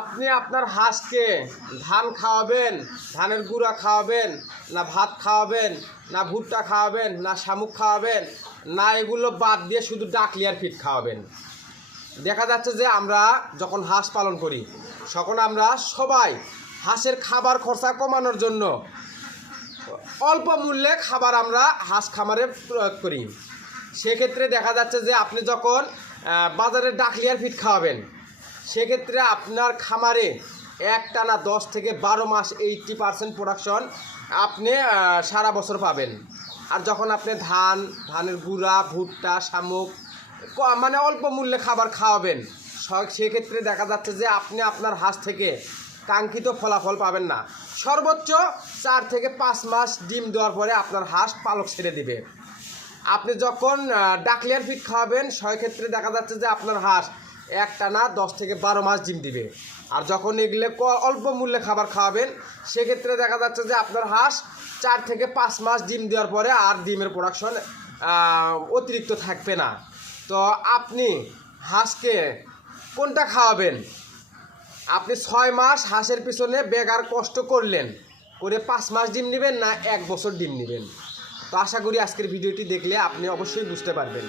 আপনি আপনার হাঁসকে ধান খাওয়াবেন, ধানের গুঁড়া খাওয়াবেন, না ভাত খাওয়াবেন, না ভুট্টা খাওয়াবেন, না শামুক খাওয়াবেন, না এগুলো বাদ দিয়ে শুধু ডাকলিয়ার ফিট খাওয়াবেন। দেখা যাচ্ছে যে আমরা যখন হাঁস পালন করি, তখন আমরা সবাই হাঁসের খাবার খরচা কমানোর জন্য অল্প মূল্যে খাবার আমরা হাঁস খামারে প্রয়োগ করি। সেক্ষেত্রে দেখা যাচ্ছে যে আপনি যখন বাজারে ডাকলিয়ার ফিট খাওয়াবেন সেক্ষেত্রে আপনার খামারে একটানা দশ থেকে বারো মাস এইটটি পার্সেন্ট প্রোডাকশন আপনি সারা বছর পাবেন। আর যখন আপনি ধান, ধানের গুঁড়া, ভুট্টা, শামুক মানে অল্প মূল্যে খাবার খাওয়াবেন সেক্ষেত্রে দেখা যাচ্ছে যে আপনি আপনার হাঁস থেকে কাঙ্ক্ষিত ফলাফল পাবেন না। সর্বোচ্চ চার থেকে পাঁচ মাস ডিম দেওয়ার পরে আপনার হাঁস পালক ছেড়ে দিবে। আপনি যখন ডাকলিয়ার ফিট খাওয়াবেন, সেক্ষেত্রে দেখা যাচ্ছে যে আপনার হাঁস একটানা দশ থেকে বারো মাস ডিম দিবে। আর যখন এগুলো অল্প মূল্যে খাবার খাওয়াবেন, সেক্ষেত্রে দেখা যাচ্ছে যে আপনার হাঁস চার থেকে পাঁচ মাস ডিম দেওয়ার পরে আর ডিমের প্রোডাকশন অতিরিক্ত থাকবে না। তো আপনি হাঁসকে কোনটা খাওয়াবেন? আপনি ছয় মাস হাঁসের পিছনে বেগার কষ্ট করলেন, করে পাঁচ মাস ডিম নেবেন না এক বছর ডিম নেবেন। তো আশা করি আজকের ভিডিওটি দেখলে আপনি অবশ্যই বুঝতে পারবেন।